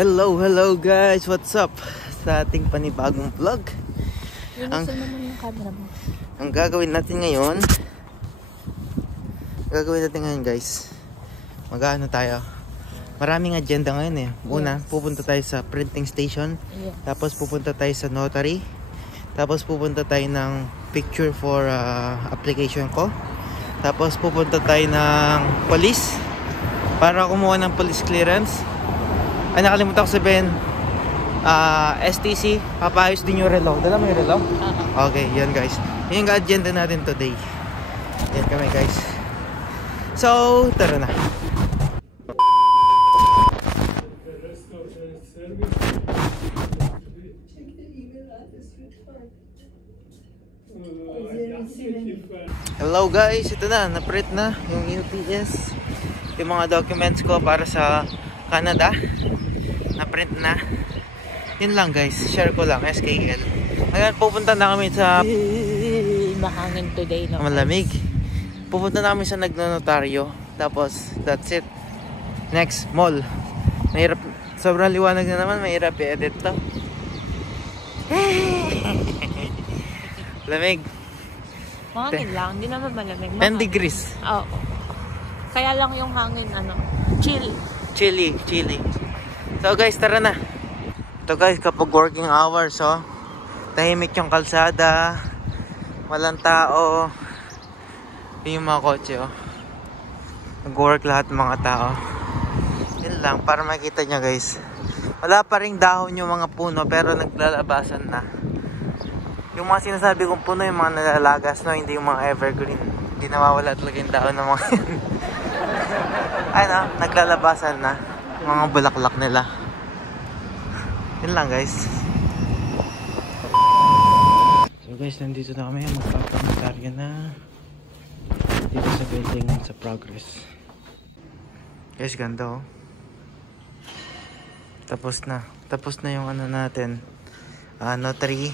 Hello guys, what's up sa ating panibagong vlog. Ang gagawin natin ngayon guys, mag-ano tayo, maraming agenda ngayon eh. Una, pupunta tayo sa printing station, tapos pupunta tayo sa notary, tapos pupunta tayo ng picture for application ko, tapos pupunta tayo ng police para kumuha ng police clearance. Ay, nakalimutan ko sabihin, STC, papayos din yung relo. Dala mo yung relo? Okay, yan guys. Yan yung agenda natin today. Yan kami guys. So, tara na. Hello guys, ito na, na-print na yung UTS. Yung mga documents ko para sa Canada, na-print na. Yun lang guys, share ko lang, SKL. Ngayon pupunta na kami sa mahangin today, no? Malamig. Pupunta na kami sa nagnonotaryo. Tapos that's it. Next, mall. Mahirap, sobrang liwanag na naman, mahirap i-edit to. Lamig. Mahangin lang, hindi naman malamig. 10 degrees. Oo. Kaya lang yung hangin, chilly. So guys, tara na. Ito guys, kapag working hours, oh, tahimik yung kalsada, walang tao. Yung mga kotse, oh, nag-work lahat ng mga tao. Yun lang, para makita nyo guys. Wala pa ring dahon yung mga puno, pero naglalabasan na. Yung mga sinasabi kong puno, yung mga nalalagas, no, hindi yung mga evergreen. Hindi nawawala talaga yung dahon ng mga yan. Ay no, naglalabasan na mga bulaklak nila. Yun lang guys. So guys, nandito na kami, magpapanotaryo na dito sa building sa Progress. Guys, ganda oh. Tapos na yung ano natin, notary.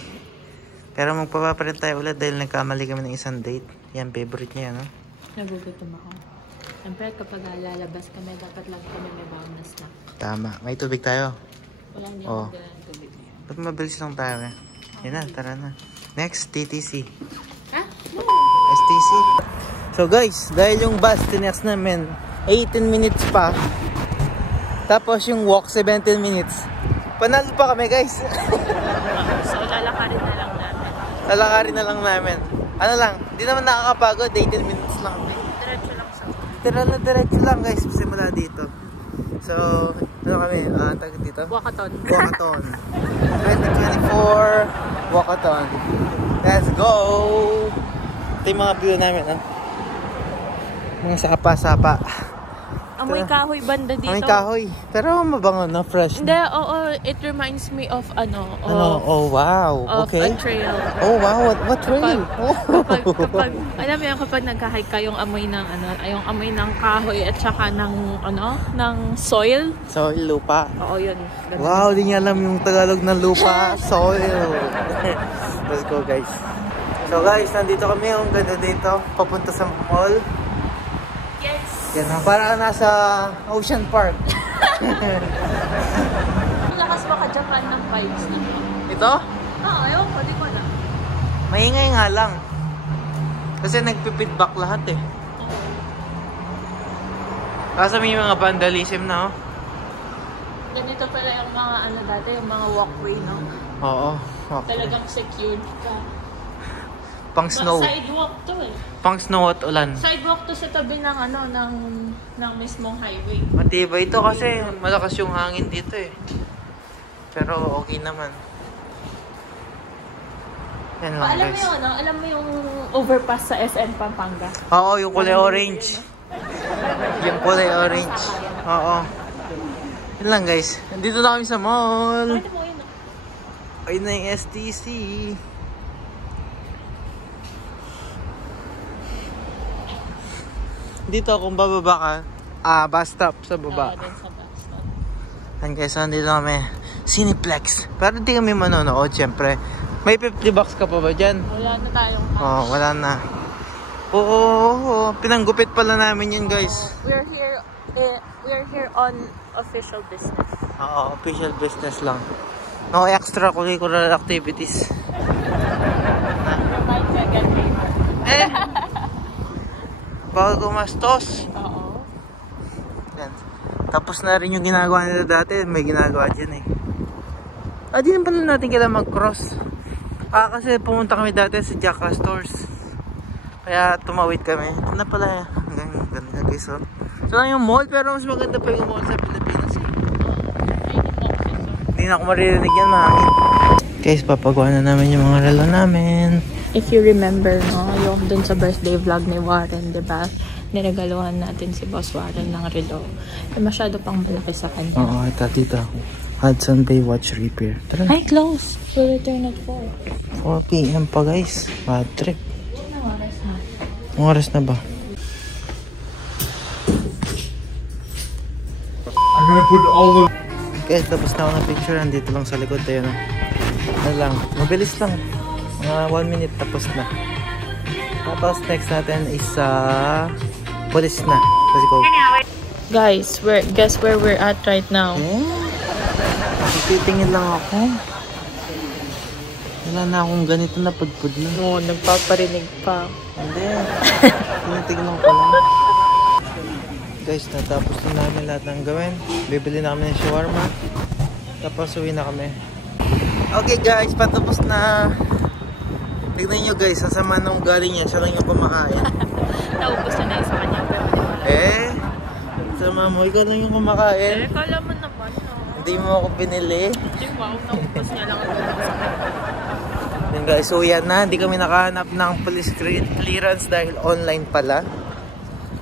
Pero magpapaprint tayo ulit dahil nagkamali kami ng isang date. Yan, favorite niya, no? Nagugutom ako. Siyempre, kapag lalabas kami, dapat lang kami may baon na snack. Tama. May tubig tayo. Wala niya ng tubig. Ba't mabilis lang tayo eh? Yan na, tara na. Next, TTC. Ha? No. STC. So guys, dahil yung bus tinext namin 18 minutes pa, tapos yung walk 17 minutes, panalo pa kami guys. So lalakarin na lang namin. Lalakarin na lang namin. Ano lang, hindi naman nakakapagod, 18 minutes lang. Diretso lang sa Diretso lang guys, simula dito. So, ano kami, tagit dito? Walkathon. 2024 Walkathon. Let's go! Ito yung mga view namin, ha? Mga sapa-sapa. Amoy kahoy banda dito. Amoy kahoy. Pero mabango na, fresh. Hindi, oo. It reminds me of oh wow. Okay. A trail. Oh wow, what trail? Kapag alam mo yan, kapag nagka-hike ka, yung amoy ng yung amoy ng kahoy at saka ng soil. Soil, lupa. Oo, yun. Ganun. Wow, di niya alam yung Tagalog ng lupa. Soil. Let's go guys. So guys, nandito kami. Ang ganda dito. Papunta sa mall. Yes. Yan, para nasa Ocean Park. Lakas maka-Japan ng vibes na. Ito? Oo, ayaw ko. Di ko na. Maingay nga lang. Kasi nagpipidback lahat eh. Kasi may mga vandalism na oh. Ganito pala yung mga dati, yung mga walkway, no? Oo. Okay. Talagang secured ka. Pang snow. Sidewalk to eh. Pang snow at ulan. Sidewalk to sa tabi ng ng mismong highway. Matibay ito kasi malakas yung hangin dito eh. Pero okay naman. Yan lang Alam guys. mo yung alam mo yung overpass sa SM Pampanga? Oo, yung kulay orange. Yung kulay orange. Oo. Yan lang guys. Nandito na kami sa mall. Ayun na yung STC. Dito kung bababa ka, bus stop sa baba. Dun sa bus stop. And guys, nandito kami, Cineplex. Pero hindi kami manonood, syempre. May 50 bucks ka pa ba dyan? Wala na tayong cash. Oo, wala na. Oo, pinanggupit pala namin yan guys. We're here on official business. Oo, official business lang. No extracurricular activities. Eh! Baka gumastos. Oo. Yan. Tapos na rin yung ginagawa nila dati. May ginagawa dyan eh. Di naman pala natin kailangan mag-cross. Kasi pumunta kami dati sa Jacka Stores. Kaya tumawid kami. Ito na pala. Ganda guys oh. So lang yung mall, pero mas maganda pa yung mall sa Pilipinas eh. Hindi na ako maririnig yan, mahangin. Guys, papagawa na namin yung mga relo namin. If you remember, no, yung dun sa birthday vlog ni Warren, diba? Niregaluhan natin si Boss Warren ng relo. Masyado pang malaki sa kanya. Oo, ito dito. Hudson Bay Watch Repair. Tara. Hi, close! We'll return at 4. 4 PM pa guys. Bad trip. Anong oras na? Anong oras na ba? I'm gonna put all the... Guys, tapos na ako ng picture. Andito lang sa likod tayo. Ano lang. Mabilis lang. Mga 1 minute tapos na. Tapos next natin is police na. Let's go. Guys, guess where we're at right now? Titingin lang ako. Wala na akong ganito na pudpud na. Oo, nagpaparinig pa. Hindi. Tinitignan ko lang. Guys, natapos na namin lahat ng gawin. Bibili na kami ng shawarma. Tapos uwi na kami. Okay guys, patapos na. Tignan nyo guys, sa sama nung galing niya, siya lang yung kumakain. Naubos na sa kanya. Sama mo, ikaw lang yung kumakain. Kala mo naman, no? Hindi mo ako pinili. Wow, naubos niya lang ako. Then guys, so yan na. Hindi kami nakahanap ng police clearance dahil online pala.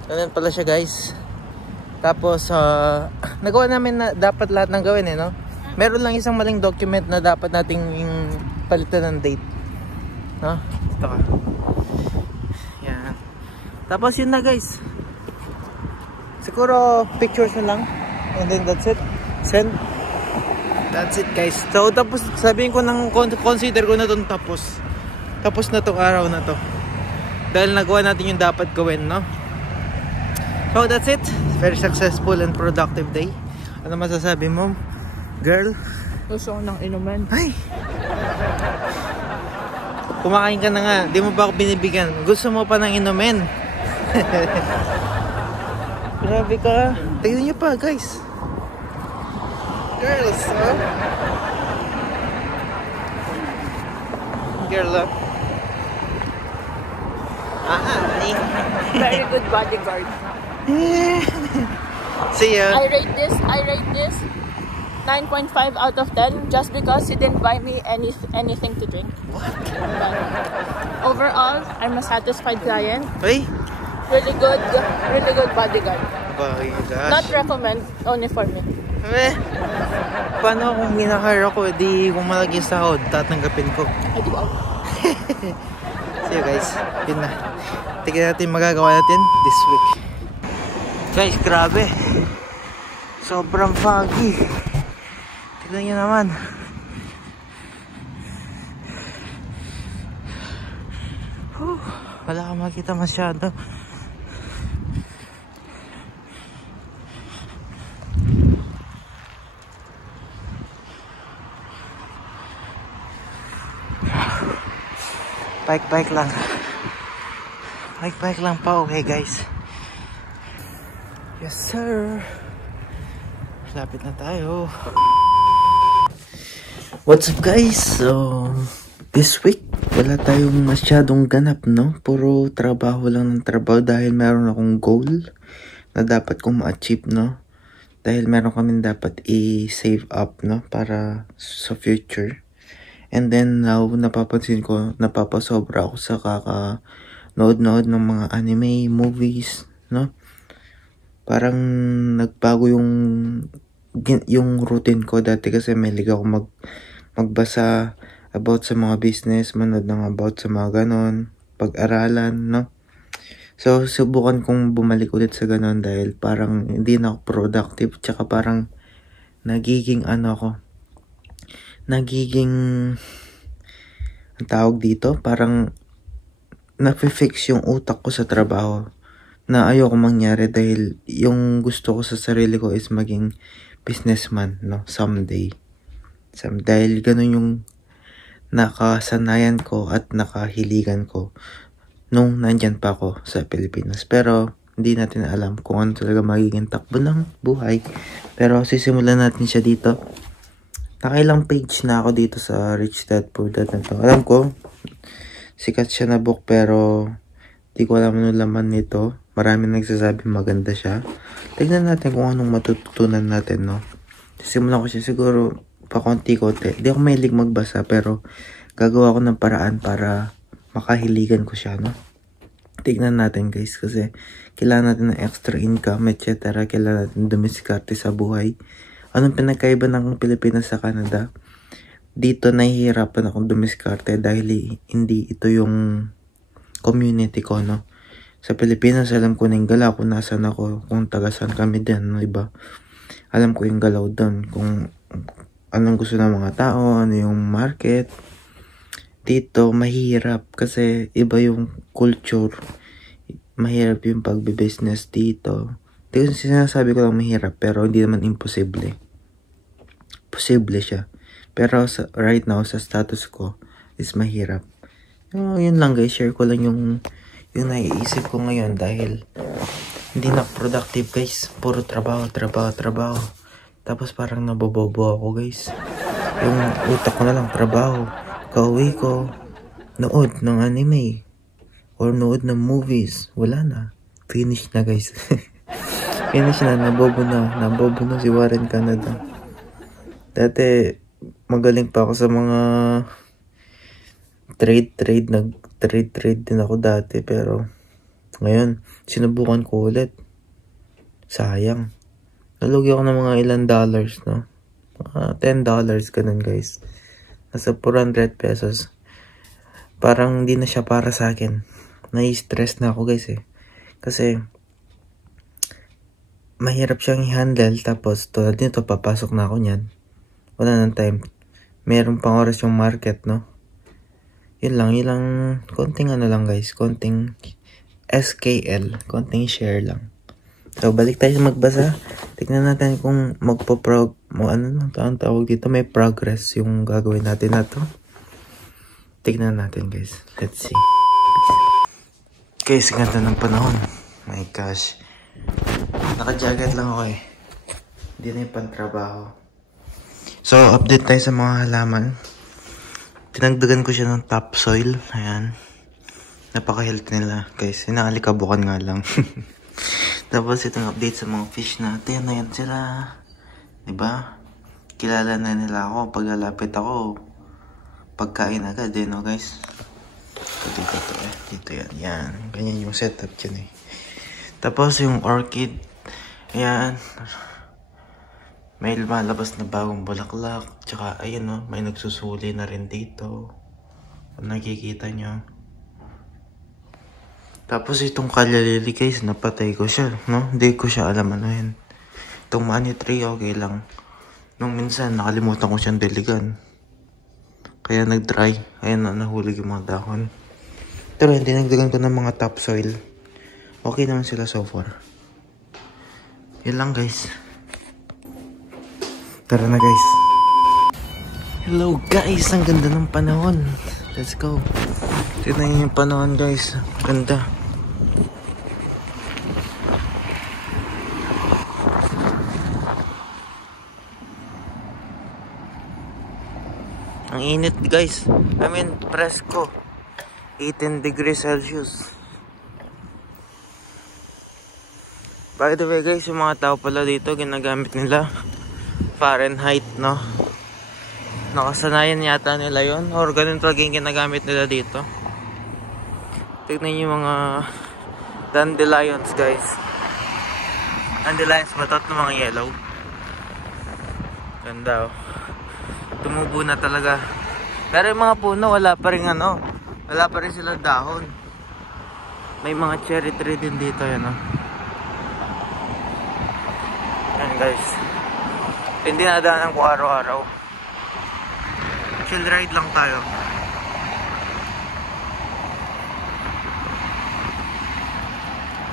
Ganun pala siya guys. Tapos, nagawa namin na dapat lahat ng gawin eh, no? Meron lang isang maling document na dapat nating palitan ng date. No? Ito ka. Yan. Tapos yun na guys. Siguro pictures na lang. And then that's it. Send. That's it guys. So tapos sabihin ko nang consider ko na itong tapos. Tapos na itong araw na to. Dahil nagawa natin yung dapat gawin, no? So that's it. Very successful and productive day. Ano masasabi mo, girl? Gusto ko ng inuman. Ay! Kumakain ka na nga. Di mo ba ako binibigyan? Gusto mo pa ng inumin? Grabe ka. Tignan niyo pa guys. Girls, huh? Girl up. Very good bodyguard. See ya. I rate this 9.5 out of 10 just because he didn't buy me anything to drink. What? But overall, I'm a satisfied client. Hey? Really good bodyguard. Bakit gosh. Not recommend, only for me. Paano kung minahire ako, di kung malagi sahod, tatanggapin ko. I do out. See you guys. Yun na. Tignan natin magagawa natin this week. Guys, grabe. Sobrang foggy. Tignan nyo naman. Wala ka makita masyado. Bike lang. Bike lang pa. Okay guys. Yes sir. Lapit na tayo. What's up guys? So this week wala tayong masyadong ganap, no? Puro trabaho lang ng trabaho dahil meron akong goal na dapat kong ma-achieve, no? Dahil meron kami dapat i-save up, no? Para sa future. And then now napapansin ko, napapasobra ako sa kaka-nood ng mga anime, movies, no? Parang nagbago yung routine ko dati kasi mahilig ako magbasa about sa mga business, manood ng about sa mga ganon, pag-aralan, no? So, subukan kong bumalik ulit sa ganon dahil parang hindi na ako productive, tsaka parang nagiging ang tawag dito, parang nafe-fix yung utak ko sa trabaho na ayoko mangyari dahil yung gusto ko sa sarili ko is maging businessman, no? Someday. Dahil ganun yung nakasanayan ko at nakahiligan ko nung nandyan pa ako sa Pilipinas. Pero hindi natin alam kung ano talaga magiging takbo ng buhay. Pero sisimulan natin siya dito. Nakailang page na ako dito sa Rich Dad Poor Dad na to. Alam ko, sikat siya na book pero di ko alam ano laman nito. Marami nagsasabi maganda siya. Tignan natin kung anong matututunan natin, no? Sisimulan ko siya siguro pa konti-konti. Di ako mahilig magbasa pero gagawa ko ng paraan para makahiligan ko siya, no? Tignan natin guys kasi kailangan natin ng extra income, etc. Kailangan natin dumiskarte sa buhay. Anong pinagkaiba ng Pilipinas sa Canada? Dito nahihirapan akong dumiskarte dahil hindi ito yung community ko, no? Sa Pilipinas, alam ko na yung galaw kung nasan ako, kung tagasan kami din, no, diba? Alam ko yung galaw doon, kung anong gusto ng mga tao, ano yung market. Dito, mahirap kasi iba yung culture. Mahirap yung pagbe-business dito. Di ko sinasabi ko lang mahirap, pero hindi naman imposible. Posible siya. Pero right now, sa status ko, is mahirap. So, yun lang guys, share ko lang yung naiisip ko ngayon dahil hindi na productive guys. Puro trabaho. Tapos parang nabobobo ako guys. Yung utak ko na lang trabaho. Kauwi ko, nood ng anime or nood ng movies. Wala na. Finish na guys. Finish na. Nabobo na si Warren Canada. Dati magaling pa ako sa mga trade din ako dati, pero ngayon sinubukan ko ulit. Sayang. Nalugi ako ng mga ilang dollars, no? $10 ganun guys. Nasa 400 pesos. Parang hindi na siya para sa akin. Nai-stress na ako guys eh. Kasi mahirap siyang i-handle, tapos tulad nito papasok na ako niyan. Wala nang time. Meron pang oras yung market, no? Yun lang, konting ano lang guys, konting SKL, konting share lang. So, balik tayo magbasa. Tignan natin kung ang tawag dito, may progress yung gagawin natin na to. Tignan natin guys. Let's see. Guys, ganda ng panahon. My gosh. Naka-jacket lang ako eh. Hindi na yung pantrabaho. So, update tayo sa mga halaman. Tinagdagan ko siya ng topsoil. Ayan. Napaka-healthy nila. Guys, inaalikabukan nga lang. Tapos itong update sa mga fish natin. Ayan sila. Diba? Kilala na nila ako. Pag lalapit ako, pagkain agad eh, no guys? Dito to eh. Dito yan. Yan. Ganyan yung setup dyan eh. Tapos yung orchid. Ayan. May lumalabas na bagong bulaklak. Tsaka ayan no. May nagsusuli na rin dito. Kung nakikita nyo. Tapos itong kalyalili guys, napatay ko siya, no? Hindi ko siya alam ano yun. Itong money tree, okay lang. Nung minsan, nakalimutan ko siyang diligan. Kaya nag-dry. Ayan na, nahulog yung mga dahon. Pero hindi, nagdagan ko ng mga topsoil. Okay naman sila so far. Yun lang guys. Tara na guys. Hello guys, ang ganda ng panahon. Let's go. Tignan yung panahon guys. Ganda. Ang init guys. I mean, presko. 18 degrees Celsius. By the way guys, yung mga tao pala dito, ginagamit nila Fahrenheit, no? Nakasanayan yata nila yon, or ganun talaga yung ginagamit nila dito. Tignan yung mga dandelions guys. Dandelions ba ito? Ng mga yellow. Ganda oh. Tumubo na talaga. Pero yung mga puno wala pa rin ano. Wala pa rin silang dahon. May mga cherry tree din dito yan oh. Yan guys. Hindi na daanan ko araw-araw. Chill ride lang tayo.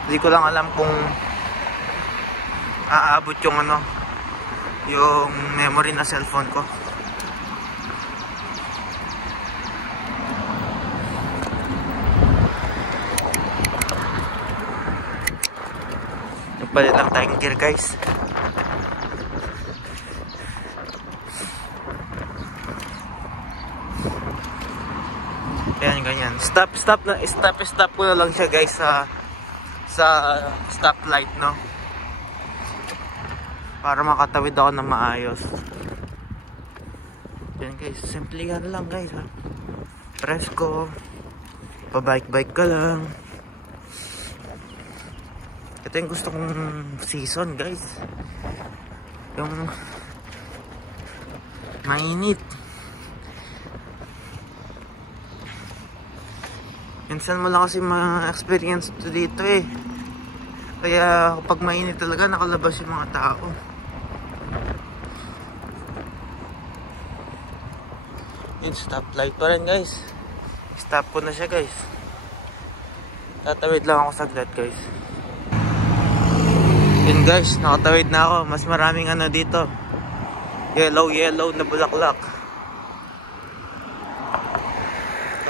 Hindi ko lang alam kung aabot yung ano, yung memory na cellphone ko. Nagpalit lang tayong gear guys. Ayan, ganyan. Stop ko na lang siya guys sa stoplight, no? Para makatawid ako na maayos. Ayan guys, simple yan lang guys, ha. Presko. Pa-bike ka lang. Ito yung gusto kong season guys. Yung mainit. Minsan mo lang kasi ma-experience ito dito eh. Kaya kapag mainit talaga, nakalabas yung mga tao. Yun, stoplight pa rin guys. Stop ko na siya guys. Tatawid lang ako saglit guys. Yun guys, nakatawid na ako. Mas maraming ano dito. Yellow na bulaklak.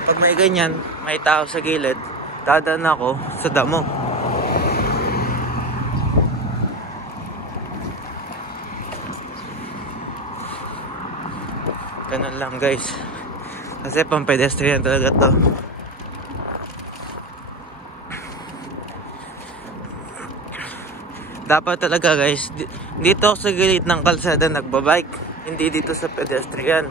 Kapag may ganyan, may tao sa gilid, dadaan ako sa damo. Ganun lang guys. Kasi pang pedestrian talaga to. Dapat talaga guys, dito ako sa gilid ng kalsada nagbabike, hindi dito sa pedestrian.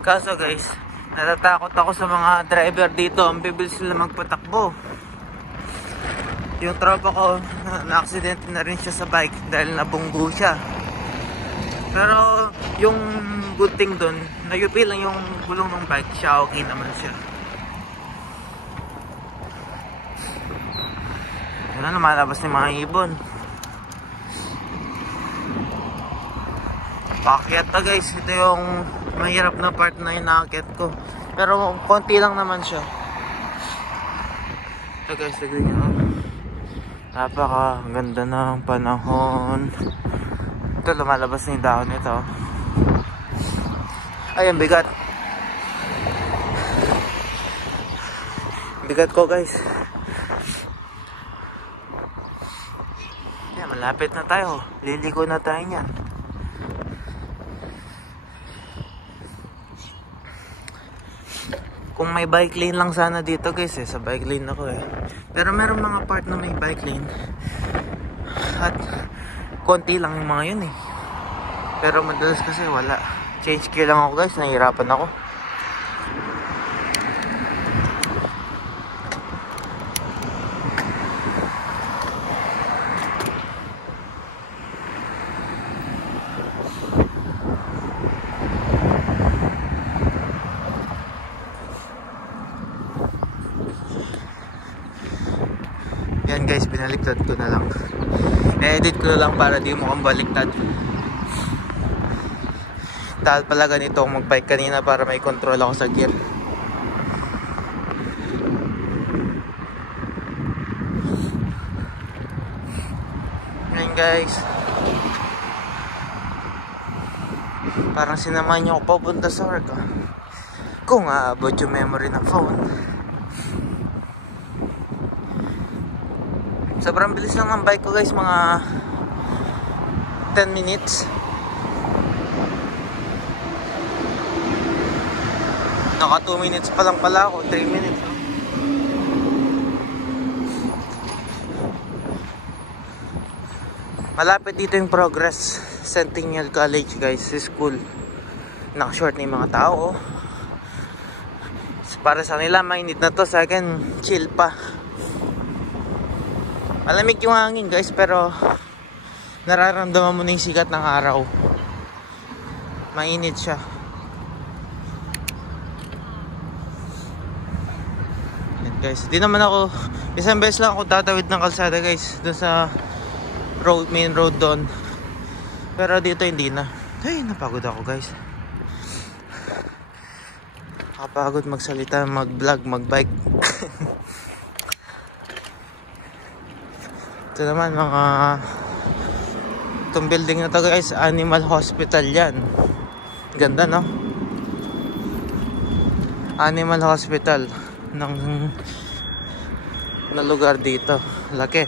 Kaso guys, natatakot ako sa mga driver dito, ang bibilis sila magpatakbo. Yung tropa ko, na-aksidente na rin siya sa bike dahil nabunggo siya. Pero yung good thing dun, nayupi lang yung gulong ng bike siya, okay naman siya. Yan na, lumalabas ng mga ibon. Paakyat na guys, ito yung mahirap na part na inaakyat ko. Pero konti lang naman siya. Ito guys, tignan nyo. Napaka ganda ng panahon. Ito, lumalabas na yung dahon nito. Ay, ang bigat. Bigat ko guys. Yan, malapit na tayo. Liliko na tayo niyan. Kung may bike lane lang sana dito guys eh, sa bike lane ako eh. Pero meron mga part na may bike lane. At konti lang yung mga yun eh. Pero madalas kasi wala. Change gear lang ako guys, nahihirapan ako. Yan guys, binaliktad ko na lang. I-edit ko na lang para di mo kang baliktad. Dahil pala ganito akong mag-bike kanina para may control ako sa gear. Yan guys. Parang sinamahan niyo ako papunta sa work ah. Kung aabot yung memory ng phone. Sobrang bilis lang ng bike ko guys, mga 10 minutes. Naka 2 minutes pa lang pala ako, 3 minutes. Malapit dito yung Progress Centennial College guys, school. Naka-short na yung mga tao. Para sa nila mainit na to, sa akin chill pa. Malamig yung hangin guys, pero nararamdaman mo na yung sikat ng araw. Mainit siya. Yan guys, di naman ako, isang beses lang ako tatawid ng kalsada guys, doon sa road, main road doon. Pero dito hindi na. Ay, napagod ako guys. Nakapagod magsalita, mag-vlog, mag-bike. Ito naman mga Itong building na to guys, Animal Hospital yan. Ganda no? Animal Hospital na lugar dito. Laki.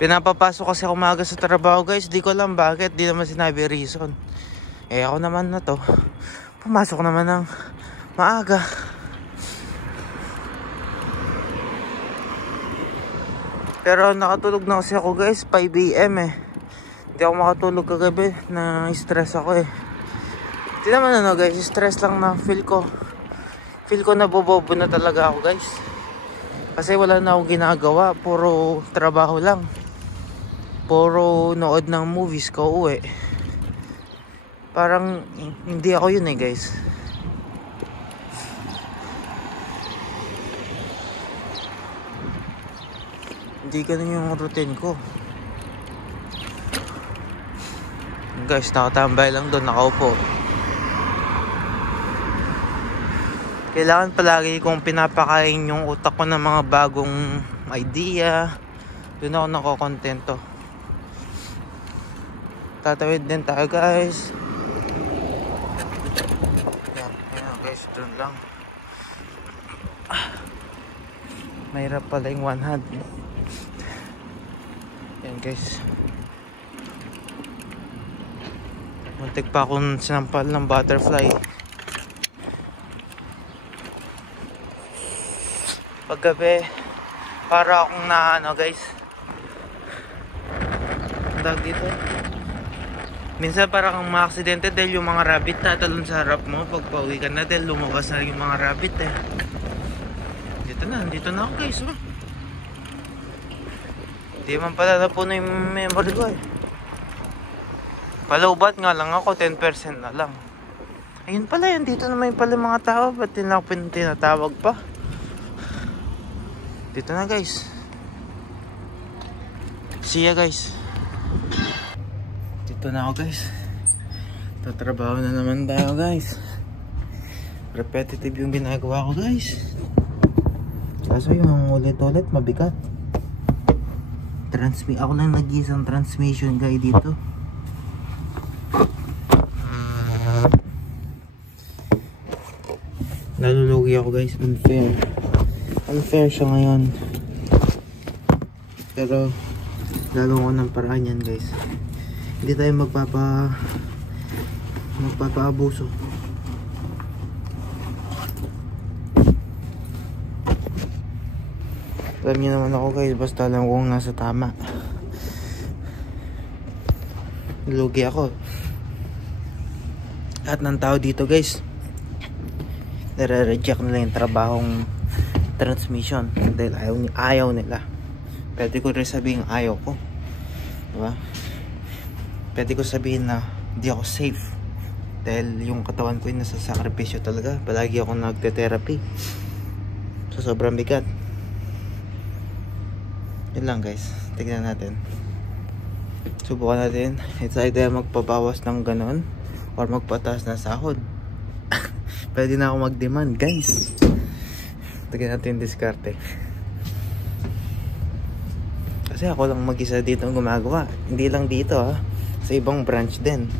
Pinapapasok kasi ako maaga sa trabaho guys. Di ko alam bakit. Di naman sinabi reason. Eh ako naman na to, pumasok naman ng maaga. Pero nakatulog na kasi ako guys, 5 AM eh. Hindi ako makatulog kagabi, na-stress ako eh. Hindi naman ano guys, stress lang na feel ko nabobobo na talaga ako guys. Kasi wala na akong ginagawa, puro trabaho lang. Puro nood ng movies ko uwi. Parang hindi ako yun eh guys. Hindi ganun yung routine ko. Guys, nakatambay lang doon, nakaupo. Kailangan palagi kong pinapakain yung utak ko ng mga bagong idea. Doon ako nakokontento. Tatawid din tayo guys. Yan guys, doon lang. Mahirap pala yung one hand. Yan guys. Muntik pa akong sinampal ng butterfly. Paggabi, para akong na ano guys. Dag dito. Minsan parang kang ma-aksidente dahil yung mga rabbit tatalon sa harap mo. Pag pauwi ka na dahil lumabas na yung mga rabbit eh. Dito na ako guys. Oh. Di man pala napuno yung memory ko eh. Palaubat nga lang ako, 10% na lang. Ayun pala yan, dito naman pala mga tao. Ba't tinatawag pa? Dito na guys. See ya guys. Dito na ako guys. Tatrabaho na naman tayo guys. Repetitive yung ginagawa ko guys. Kaso yung ulit-ulit mabigat. Ako lang nag-isang transmission guy dito. Nalulugi ako guys, unfair siya ngayon. Pero lalo ko ng paraan yan guys. Hindi tayo magpapaabuso. Alam niyo naman ako guys, basta lang kung nasa tama. Lugi ako. Lahat ng tao dito guys, nare-reject nila yung trabahong transmission dahil ayaw nila. Pwede ko rin sabihin ayaw ko, diba? Pwede ko sabihin na di ako safe dahil yung katawan ko yung nasa sakripisyo talaga. Palagi ako nagte-therapy so sobrang bigat. Yun lang guys, tignan natin, subukan natin. It's either magpabawas ng ganon or magpataas ng sahod. Pwede na ako mag-demand guys. Tignan natin yung diskarte. Kasi ako lang mag-isa dito ang gumagawa. Hindi lang dito ha, sa ibang branch din.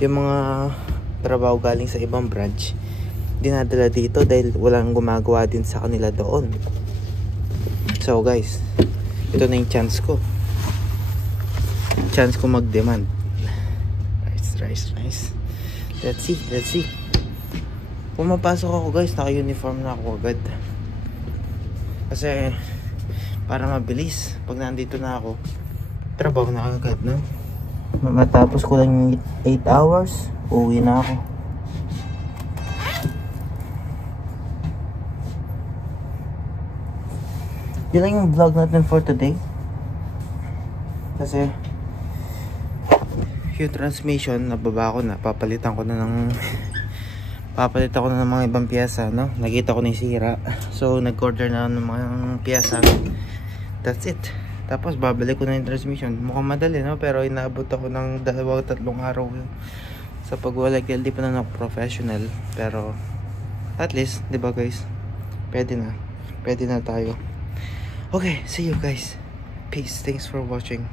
Yung mga trabaho galing sa ibang branch dinadala dito dahil walang gumagawa din sa kanila doon. So guys, ito na yung chance ko. Chance ko mag-demand. Nice. Let's see. Pumapasok ako guys, naka-uniform na ako agad. Kasi para mabilis. Pag nandito na ako, trabaho na agad, no? Matapos ko lang 8 hours, uwi na ako. Yun lang yung vlog natin for today. Kasi yung transmission, nababa ko na. Papalitan ko na ng mga ibang piyesa, no? Nakita ko na yung sira. So nag-order na ng mga piyesa. That's it. Tapos babalik ko na yung transmission. Mukhang madali, no? Pero inaabot ako ng 2-3 araw sa pagwalay. Kaya di pa na ako professional. Pero at least, di ba guys, pwede na. Pwede na tayo. Okay, see you guys. Peace. Thanks for watching.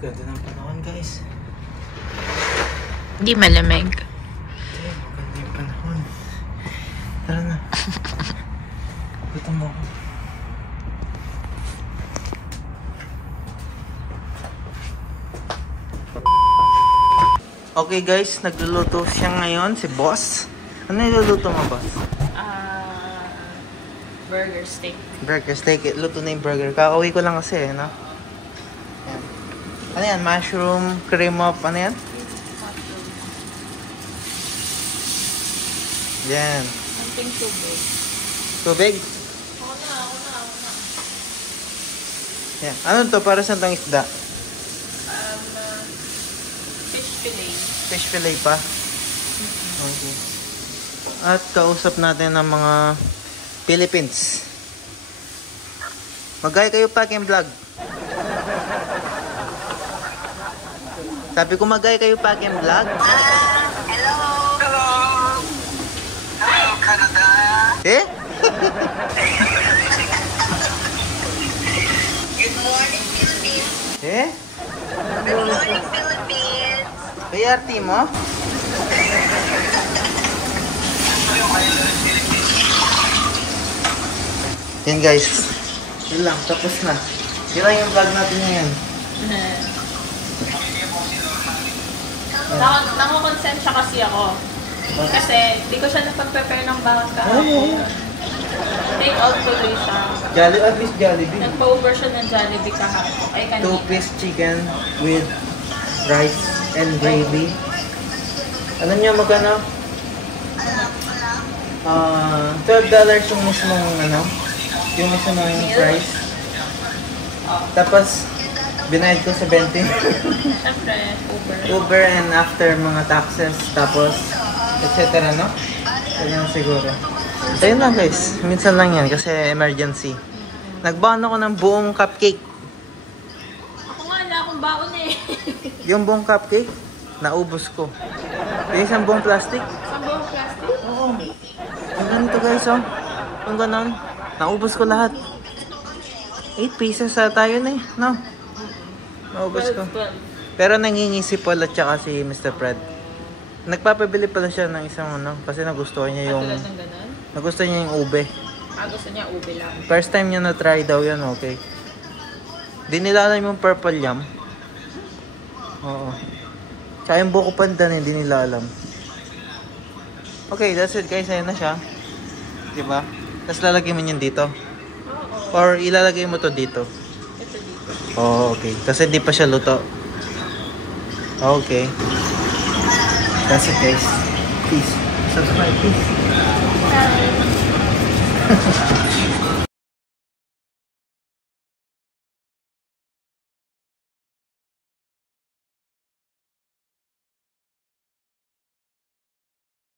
Ganda ng panahon, guys. Hindi malamig. Hindi, maganda yung panahon. Tara na. Gutom mo ako. Okay guys, nagluluto siya ngayon, si boss. Ano niluluto mo, boss? Burger steak. Burger steak. Luto na yung burger. Kakauwi ko lang kasi, no? Yan. Ano yan? Mushroom, cream of, ano yan? Yan. Something tubig. Tubig? Ako na. Yan. Ano to? Para saan tong isda? Fish fillet. Fish fillet pa? Okay. At kausap natin ng mga Philippines. Mag-gaya kayo pack and vlog. Sabi ko mag-gaya kayo pack and vlog. Hello! Hello! Hello, Canada! Eh? Good morning, Philippines! Eh? Good morning, Philippines! PRT mo? Yan guys. Yun lang. Tapos na. Yun lang yung vlog natin ngayon. Nakakonsensya kasi ako. Kasi di ko siya napag-prepare ng bangka. Take out tuloy siya. Jollibee, at least Jollibee. Nagpa-over siya ng Jollibee kahapon. Ay, kanina. 2-piece chicken with rice and gravy. Ano nyo magkano? $12 yung mismong ano? Yung mismong price. Tapos, binayad ko sa 20. Siyempre, Uber. Uber and after mga taxes, tapos, etc. no? Ganyan siguro. So yun lang guys, minsan lang yan kasi emergency. Nagbaon ako ng buong cupcake. Ako nga, wala akong baon eh. Yung buong cupcake, naubos ko. Yung isang buong plastic, Isang buong plastic? oo. Ang ganito guys, oh. Ang ganon. Naubos ko lahat. 8 pieces sa tayo na eh, no? Naubos ko. 12. Pero nangingisip pala tsaka si Mr. Fred. Nagpapabili pala siya ng isang ano, kasi nagustuhan niya yung... Tulad ng ganun? Nagustuhan niya yung ube. Gusto niya ube lang. First time niya na-try daw yan, okay. Di nila alam yung purple yam. Oo. Tsaka yung buko pandan, hindi nila alam. Okay, that's it guys. Ayan na siya. Diba? Tapos lalagay mo yun dito. Oo. Or ilalagay mo to dito. Ito dito. Oo, okay. Kasi di pa siya luto. Okay. That's it guys. Peace. Subscribe please.